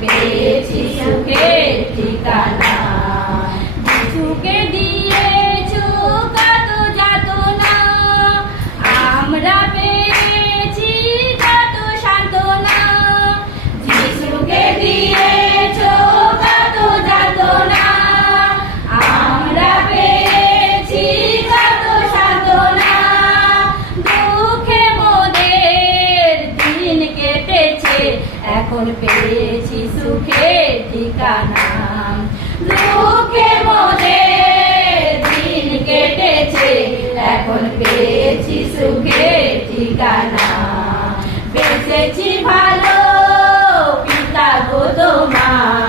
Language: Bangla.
পেয়েছি সুখের ঠিকানা। যিশুকে দিয়েছো কত যাতনা, আমরা পেয়েছি কত সান্ত্বনা। যিশুকে দিয়েছো কত যাতনা, আমরা পেয়েছি কত সান্ত্বনা। দুঃখে মোদের দিন কেটেছে, এখন পেয়েছি সুখের ঠিকানা। দুঃখে মোদের দিন কেটেছে, এখন পেয়েছি সুখের ঠিকানা। বেঁচেছি ভালো পিতা গো তোমার,